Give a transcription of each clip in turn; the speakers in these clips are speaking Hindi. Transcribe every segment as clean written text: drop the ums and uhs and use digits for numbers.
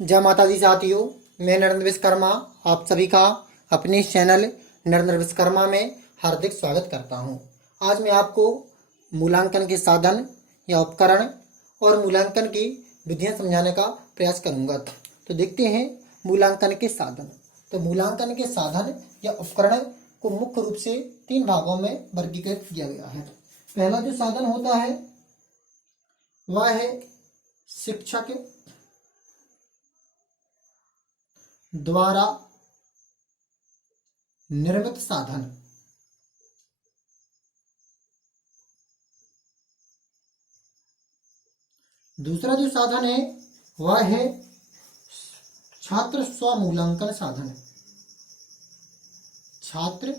जय माता दी साथियों, मैं नरेंद्र विश्वकर्मा आप सभी का अपने इस चैनल नरेंद्र विश्वकर्मा में हार्दिक स्वागत करता हूं। आज मैं आपको मूल्यांकन के साधन या उपकरण और मूल्यांकन की विधियां समझाने का प्रयास करूंगा। तो देखते हैं मूल्यांकन के साधन। तो मूल्यांकन के साधन या उपकरण को मुख्य रूप से 3 भागों में वर्गीकृत किया गया है। पहला जो साधन होता है वह है शिक्षक द्वारा निर्मित साधन। दूसरा जो साधन है वह है छात्र स्वमूल्यांकन साधन। छात्र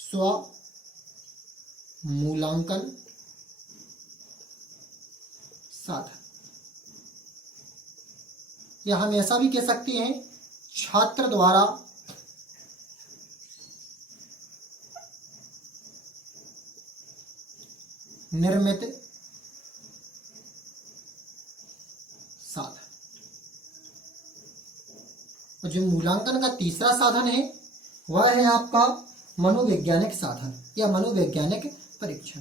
स्वमूल्यांकन साधन, या हम ऐसा भी कह सकते हैं छात्र द्वारा निर्मित साधन। और जो मूल्यांकन का तीसरा साधन है वह है आपका मनोवैज्ञानिक साधन या मनोवैज्ञानिक परीक्षण।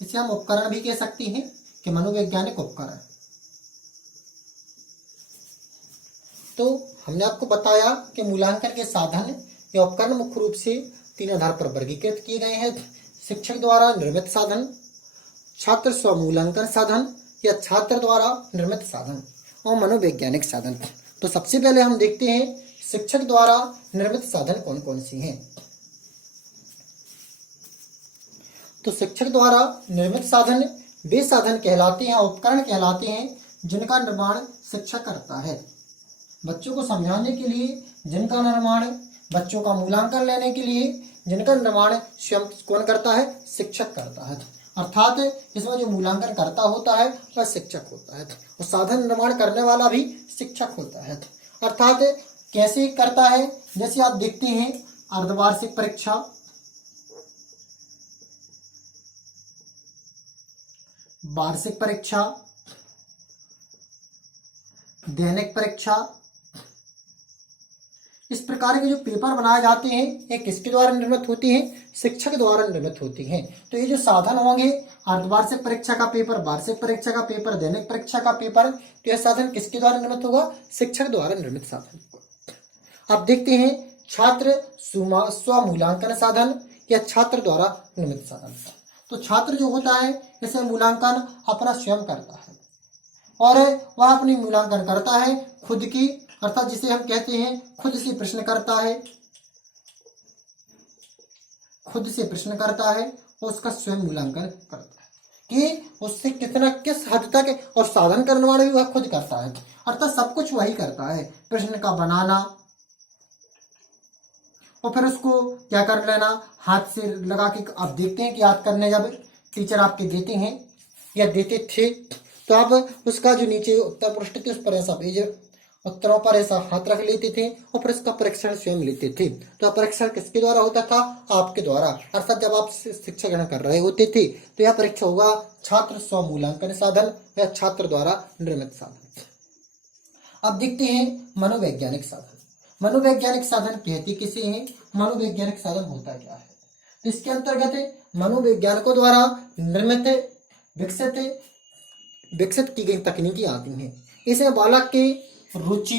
इसे हम उपकरण भी कह सकते हैं कि मनोवैज्ञानिक उपकरण। तो हमने आपको बताया कि मूल्यांकन के साधन या उपकरण मुख्य रूप से 3 आधार पर वर्गीकृत किए गए हैं। शिक्षक द्वारा निर्मित साधन, छात्र स्वमूल्यांकन साधन या छात्र द्वारा निर्मित साधन, और मनोवैज्ञानिक साधन। तो सबसे पहले हम देखते हैं शिक्षक द्वारा निर्मित साधन कौन कौन से हैं। तो शिक्षक द्वारा निर्मित साधन वे साधन कहलाते हैं, उपकरण कहलाते हैं जिनका निर्माण शिक्षक करता है। बच्चों को समझाने के लिए जिनका निर्माण, बच्चों का मूल्यांकन लेने के लिए जिनका निर्माण स्वयं कौन करता है? शिक्षक करता है। अर्थात इसमें जो मूल्यांकन करता होता है वह शिक्षक होता है और साधन निर्माण करने वाला भी शिक्षक होता है। अर्थात कैसे करता है? जैसे आप देखते हैं अर्धवार्षिक परीक्षा, वार्षिक परीक्षा, दैनिक परीक्षा, इस प्रकार के जो पेपर बनाए जाते हैं ये किसके द्वारा निर्मित होती हैं? शिक्षक द्वारा निर्मित होती हैं। तो ये जो साधन होंगे अर्धवार्षिक परीक्षा का पेपर, वार्षिक परीक्षा का पेपर, दैनिक परीक्षा का पेपर, तो यह साधन किसके द्वारा निर्मित होगा? शिक्षक द्वारा निर्मित साधन। अब देखते हैं छात्र स्वमूल्यांकन साधन या छात्र द्वारा निर्मित साधन। तो छात्र जो होता है इसे मूल्यांकन अपना स्वयं करता है और वह अपनी मूल्यांकन करता है खुद की, अर्थात जिसे हम कहते हैं खुद से प्रश्न करता है, खुद से प्रश्न करता है और उसका स्वयं मूल्यांकन करता है कि उससे कितना किस हद तक, और साधन करने वाला भी वह खुद करता है। अर्थात सब कुछ वही करता है, प्रश्न का बनाना और फिर उसको क्या कर लेना, हाथ से लगा के। आप देखते हैं कि याद करने जब टीचर आपके देते हैं या देते थे तो आप उसका जो नीचे उत्तर पृष्ठ थे उस पर ऐसा पेज, उत्तरों पर ऐसा हाथ रख लेते थे और फिर उसका परीक्षण स्वयं लेते थे। तो परीक्षण किसके द्वारा होता था? आपके द्वारा। अर्थात जब आप शिक्षा ग्रहण कर रहे होते थे तो यह परीक्षा होगा छात्र स्वमूल्यांकन साधन या छात्र द्वारा निर्मित साधन। अब देखते हैं मनोवैज्ञानिक साधन। मनोवैज्ञानिक साधन कहते किसे हैं? मनोवैज्ञानिक साधन होता क्या है? तो इसके अंतर्गत मनोवैज्ञानिकों द्वारा निर्मित विकसित की गई तकनीकी आती हैं। इसमें बालक के रुचि,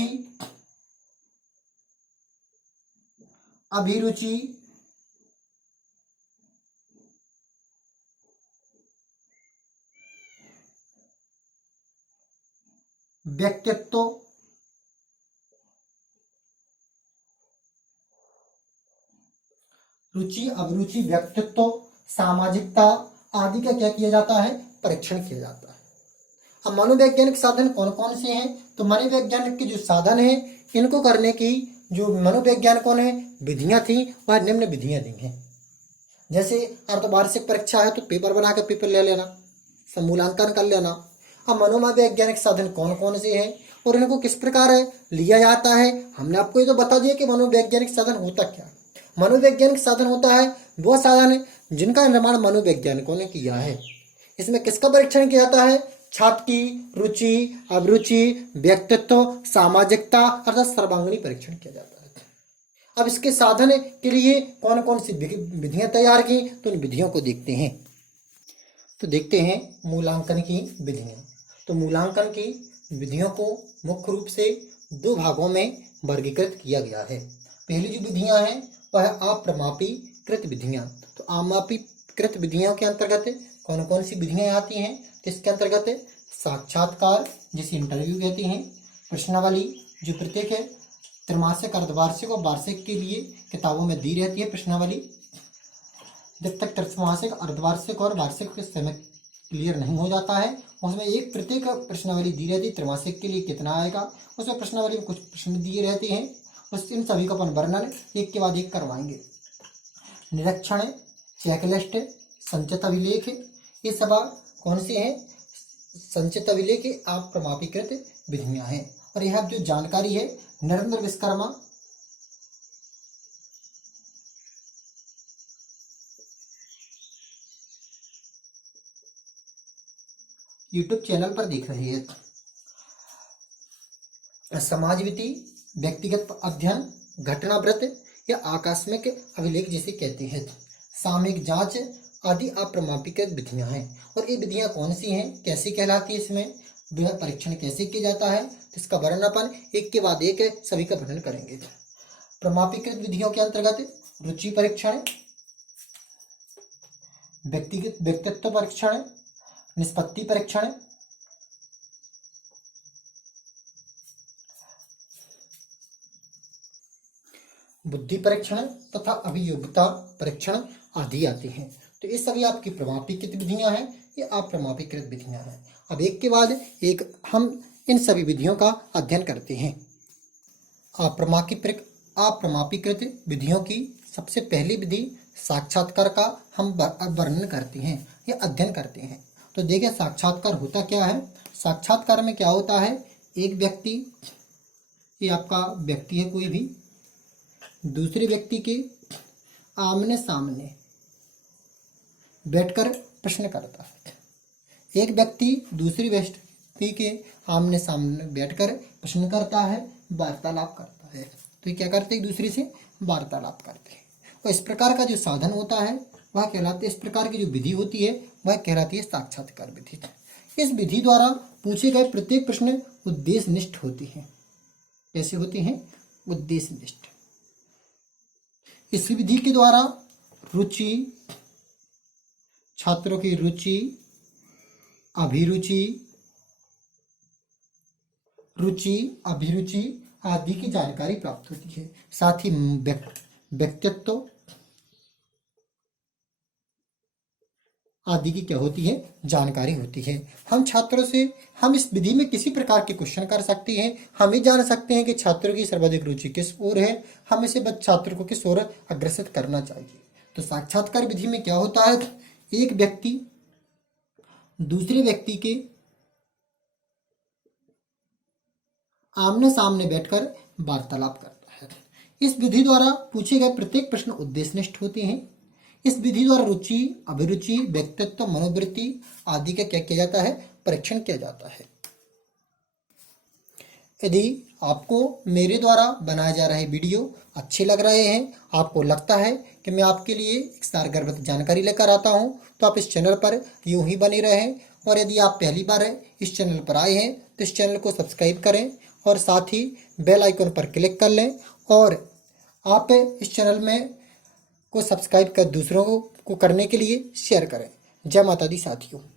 अभिरुचि, व्यक्तित्व, रुचि, अभिरुचि, व्यक्तित्व, सामाजिकता आदि का क्या किया जाता है? परीक्षण किया जाता है। अब मनोवैज्ञानिक साधन कौन कौन से हैं? तो मनोवैज्ञानिक के जो साधन हैं इनको करने की जो मनोवैज्ञानिकों ने विधियां थी वह निम्न विधियां दी हैं। जैसे अर्धवार्षिक परीक्षा है तो पेपर बना के पेपर ले लेना, मूल्यांकन कर लेना। अब मनोवैज्ञानिक साधन कौन कौन से हैं? और इनको किस प्रकार लिया जाता है। हमने आपको ये तो बता दिया कि मनोवैज्ञानिक साधन होता क्या है। मनोवैज्ञानिक साधन होता है वो साधन है जिनका निर्माण मनोवैज्ञानिकों ने किया है। इसमें किसका परीक्षण किया जाता है? छात्र की रुचि, अभिरुचि, व्यक्तित्व, सामाजिकता अर्थात सर्वांगीण परीक्षण किया जाता है। अब इसके साधन के लिए कौन कौन सी विधियां तैयार की, तो उन विधियों को देखते हैं। तो देखते हैं मूल्यांकन की विधियां। तो मूल्यांकन की विधियों को मुख्य रूप से दो भागों में वर्गीकृत किया गया है। पहली जो विधियां हैं वह है अप्रमापीकृत विधियां। तो अमापीकृत विधियों के अंतर्गत कौन कौन सी विधियां आती हैं? तो इसके अंतर्गत साक्षात्कार, जिसे इंटरव्यू कहते हैं, प्रश्नावली जो प्रत्येक है त्रैमासिक, अर्धवार्षिक और वार्षिक के लिए किताबों में दी रहती है प्रश्नावली। जब तक त्रैमासिक, अर्धवार्षिक और वार्षिक के समय क्लियर नहीं हो जाता है उसमें एक प्रत्येक प्रश्नावली दी रहती है। त्रैमासिक के लिए कितना आएगा, उसमें प्रश्नावली में कुछ प्रश्न दिए रहते हैं, उस इन सभी का अपन वर्णन एक के बाद एक करवाएंगे। निरीक्षण, चेकलिस्ट, संचित अभिलेख, ये सब कौन से हैं? संचित अभिलेख अप्रमापीकृत विधियां हैं। और यह जो जानकारी है नरेंद्र विश्वकर्मा यूट्यूब चैनल पर देख रहे हैं। समाजविधि, व्यक्तिगत अध्ययन, घटनावृत्त या आकस्मिक अभिलेख जिसे कहते हैं, सामयिक जांच आदि अप्रमापीकृत विधियां हैं। और ये विधियां कौन सी हैं, कैसे कहलाती है, इसमें परीक्षण कैसे किया जाता है, तो इसका वर्णन अपन एक के बाद एक सभी का वर्णन करेंगे। प्रमापीकृत विधियों के अंतर्गत रुचि परीक्षण, व्यक्तित्व परीक्षण, निष्पत्ति परीक्षण, बुद्धि परीक्षण तथा अभियोग्यता परीक्षण आदि आते हैं। तो ये सभी आपकी प्रमापीकृत विधियां हैं, ये अप्रमापीकृत विधियां हैं। अब एक के बाद एक हम इन सभी विधियों का अध्ययन करते हैं। अप्रमापीकृत विधियों की सबसे पहली विधि साक्षात्कार का हम वर्णन करते हैं या अध्ययन करते हैं। तो देखिए साक्षात्कार होता क्या है। साक्षात्कार में क्या होता है, एक व्यक्ति, ये आपका व्यक्ति है कोई भी, दूसरे व्यक्ति के आमने सामने बैठकर प्रश्न करता है। एक व्यक्ति दूसरे व्यक्ति के आमने सामने बैठकर प्रश्न करता है, वार्तालाप करता है। तो ये क्या करते हैं, एक दूसरे से वार्तालाप करते हैं। और इस प्रकार का जो साधन होता है वह कहलाते है, इस प्रकार की जो विधि होती है वह कहलाती है साक्षात्कार विधि। इस विधि द्वारा पूछे गए प्रत्येक प्रश्न उद्देश्यनिष्ठ होते हैं। कैसे होते हैं, उद्देश्यनिष्ठ। इस विधि के द्वारा रुचि, छात्रों की रुचि, अभिरुचि, अभिरुचि आदि की जानकारी प्राप्त होती है। साथ ही व्यक्तित्व आदि की क्या होती है, जानकारी होती है। हम छात्रों से हम इस विधि में किसी प्रकार के क्वेश्चन कर सकते हैं। हम ये जान सकते हैं कि छात्रों की सर्वाधिक रुचि किस ओर है, हम इसे छात्र को किस ओर अग्रसर करना चाहिए। तो साक्षात्कार विधि में क्या होता है, एक व्यक्ति दूसरे व्यक्ति के आमने सामने बैठकर वार्तालाप करता है। इस विधि द्वारा पूछे गए प्रत्येक प्रश्न उद्देश्यनिष्ठ होते हैं। इस विधि द्वारा रुचि, अभिरुचि, व्यक्तित्व, मनोवृत्ति आदि का क्या किया जाता है, परीक्षण किया जाता है। यदि आपको मेरे द्वारा बनाए जा रहे वीडियो अच्छे लग रहे हैं, आपको लगता है कि मैं आपके लिए एक सारगर्भित जानकारी लेकर आता हूं, तो आप इस चैनल पर यूं ही बने रहें। और यदि आप पहली बार इस चैनल पर आए हैं तो इस चैनल को सब्सक्राइब करें और साथ ही बेल आइकन पर क्लिक कर लें। और आप इस चैनल में को सब्सक्राइब कर दूसरों को करने के लिए शेयर करें। जय माता दी साथियों।